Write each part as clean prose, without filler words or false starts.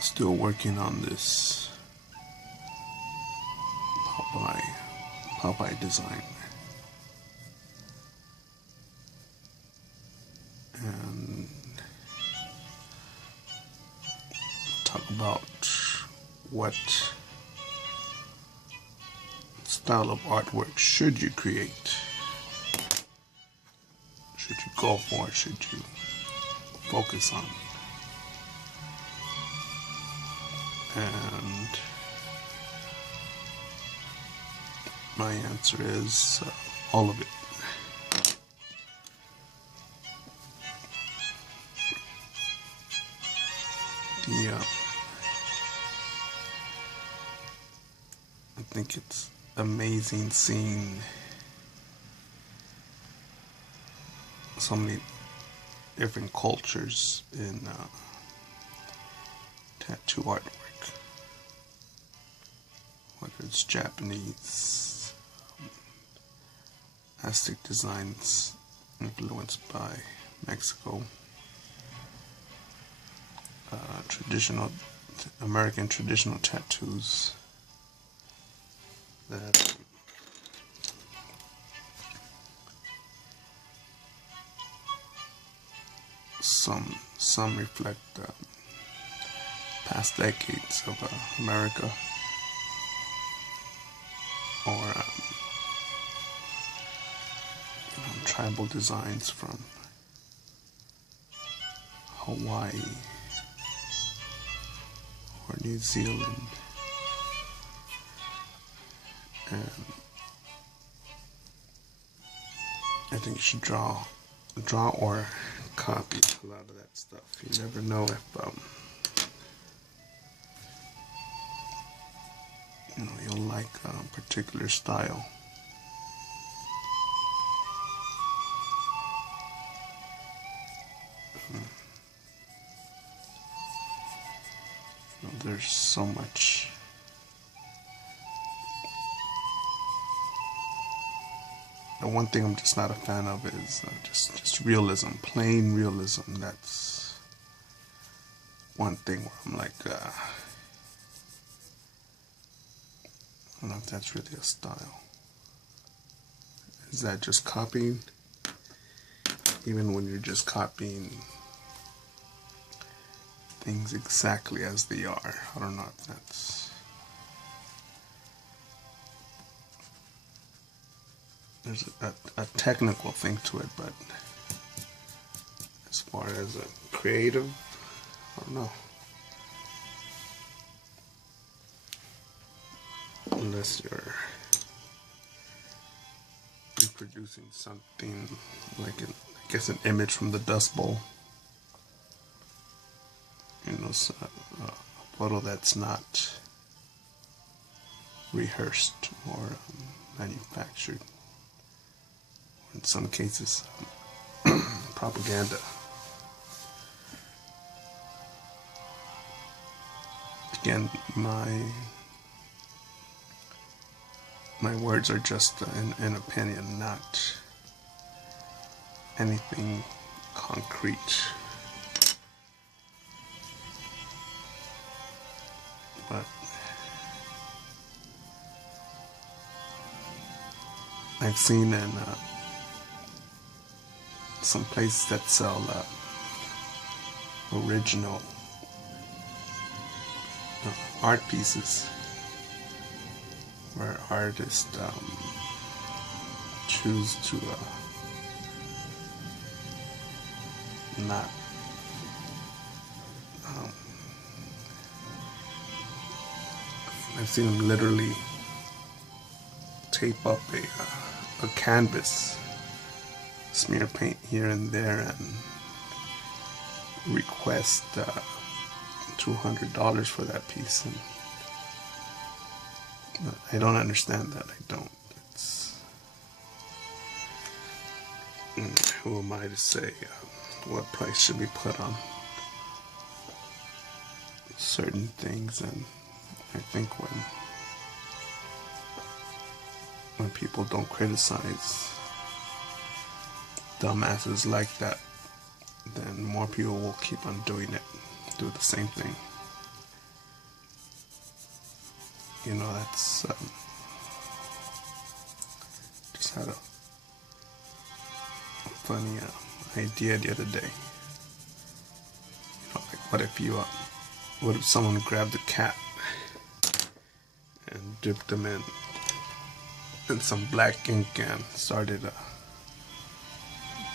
Still working on this Popeye design, and talk about what style of artwork should you create, should you go for, should you focus on. And my answer is all of it. I think it's amazing seeing so many different cultures in tattoo artwork, whether it's Japanese, Aztec designs influenced by Mexico, traditional American traditional tattoos that some reflect past decades of America, or tribal designs from Hawaii or New Zealand, and I think you should draw or copy a lot of that stuff. You never know if you'll like a particular style. There's so much the one thing I'm just not a fan of is just realism, plain realism. That's one thing where I'm like, I don't know if that's really a style. Is that just copying? Even when you're just copying things exactly as they are, I don't know if that's... There's a technical thing to it, but as far as a creative, I don't know. Unless you're reproducing something like I guess an image from the Dust Bowl. So, a photo that's not rehearsed or manufactured. In some cases, propaganda. Again, my words are just an opinion, not anything concrete. But I've seen in some places that sell original art pieces where artists choose to not I've seen them literally tape up a canvas, smear paint here and there, and request $200 for that piece. And I don't understand that. I don't. Who am I to say what price should be put on certain things? And I think when people don't criticize dumbasses like that, then more people will keep on doing it, do the same thing. You know, that's just had a funny idea the other day. You know, like what if someone grabbed a cat and dipped them in some black ink and started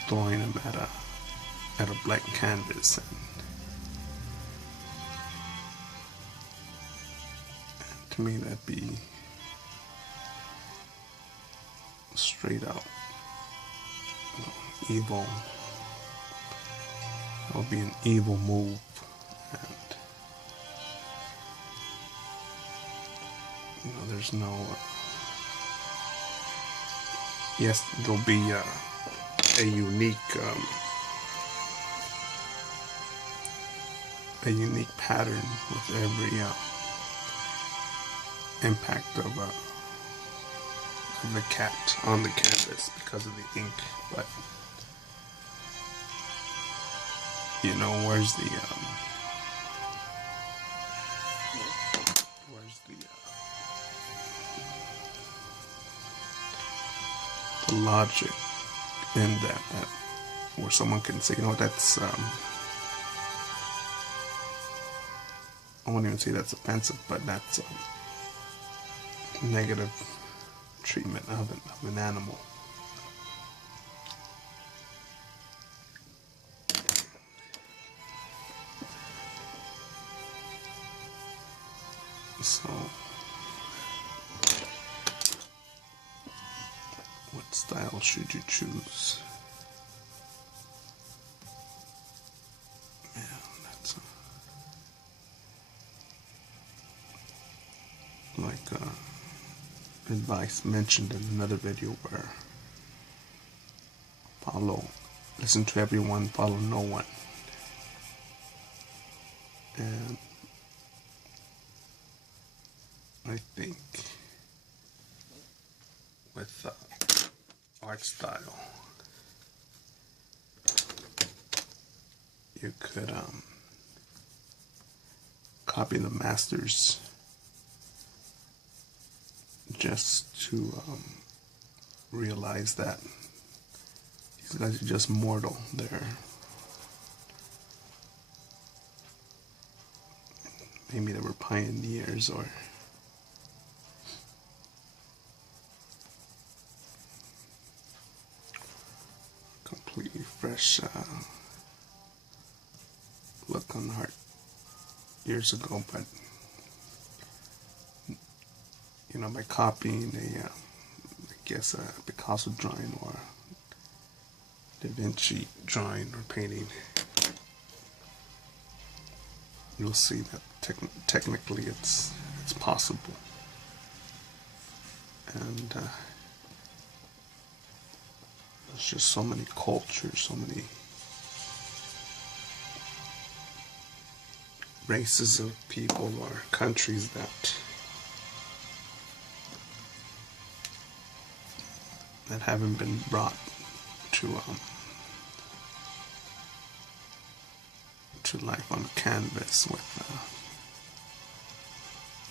throwing them at a blank canvas, and to me that'd be straight out, you know, evil. That would be an evil move, and you know, there's no. Yes, there'll be a unique pattern with every impact of the cat on the canvas because of the ink. But you know, where's the logic in that where someone can say, you know, that's I won't even say that's offensive, but that's negative treatment of an animal. So what style should you choose? Yeah, that's like advice mentioned in another video where listen to everyone, follow no one. And I think with art style, you could copy the masters just to realize that these guys are just mortal. Maybe they were pioneers or completely fresh look on art years ago, but you know, by copying a Picasso drawing or Da Vinci drawing or painting, you'll see that technically it's possible. And there's just so many cultures, so many races of people or countries that haven't been brought to life on canvas with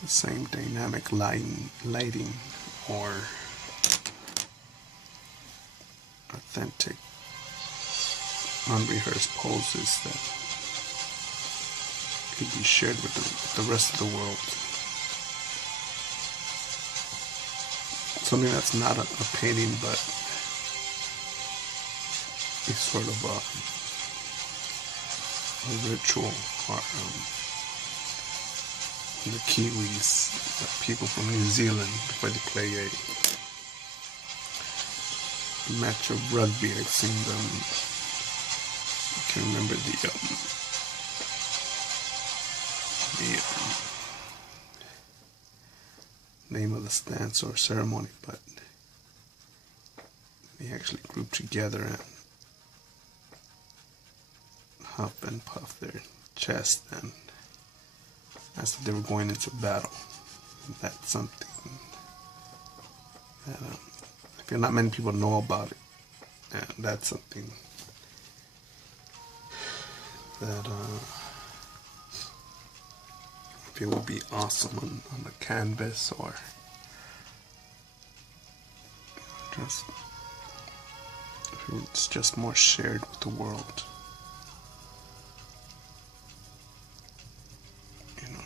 the same dynamic lighting or authentic, unrehearsed poses that could be shared with the rest of the world. Something that's not a painting, but it's sort of a ritual, or the Kiwis, people from New Zealand, before they play a match of rugby. I've seen them. I can't remember the name of the stance or ceremony, but they actually group together and huff and puff their chest, and as if they were going into battle. That's something that I feel not many people know about it, and that's something that I if it would be awesome on the canvas or just if it's just more shared with the world. You know,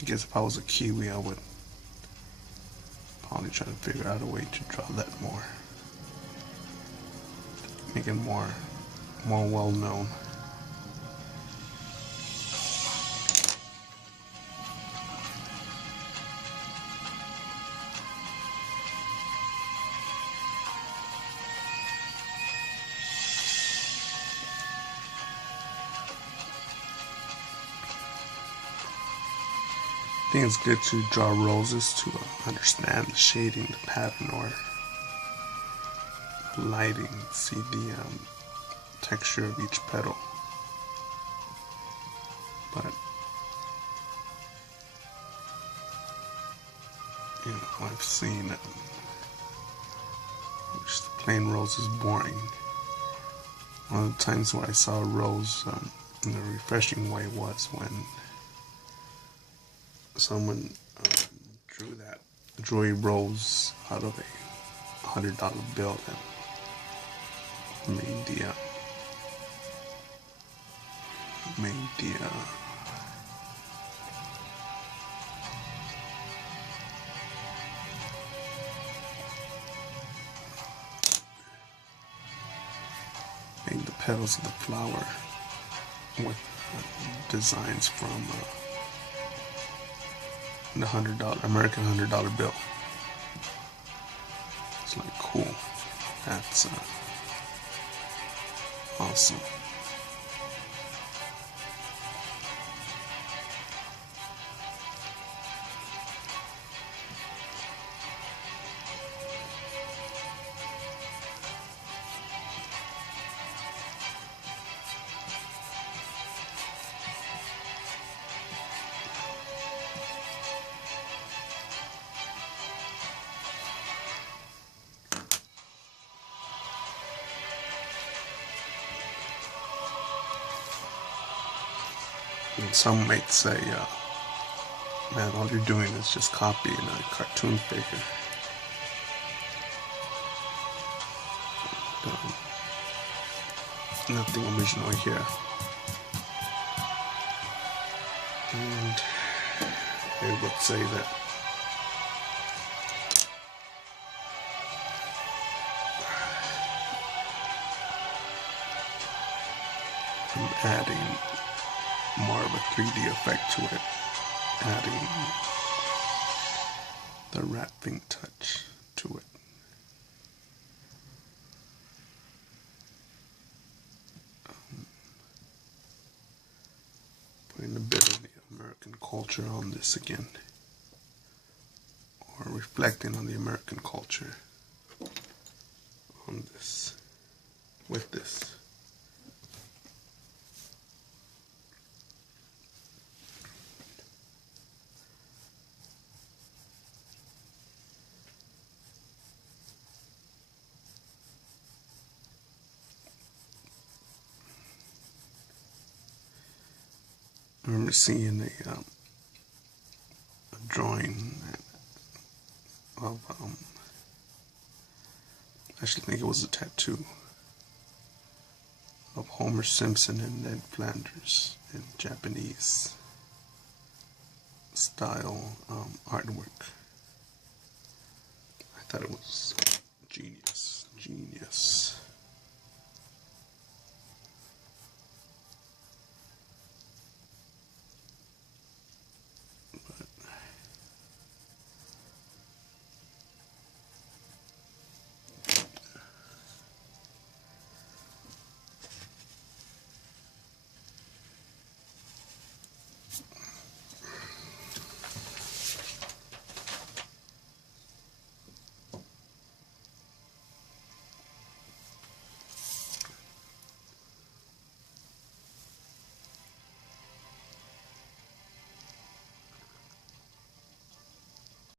I guess if I was a Kiwi, I would probably try to figure out a way to draw that more, make it more well known. I think it's good to draw roses to understand the shading, the pattern, or the lighting, see the texture of each petal. But you know, I've seen just plain rose is boring. One of the times where I saw a rose in a refreshing way was when someone drew a rose out of a $100 bill and made the petals of the flower with designs from the American $100 bill. It's like, cool. That's awesome. And some might say, man, all you're doing is just copying a cartoon figure. Nothing original here. And they would say that I'm adding more of a 3D effect to it, adding the wrapping touch to it. Putting a bit of the American culture on this again, or reflecting on the American culture on this, with this. I remember seeing a drawing of, actually I think it was a tattoo of Homer Simpson and Ned Flanders in Japanese style artwork. I thought it was genius.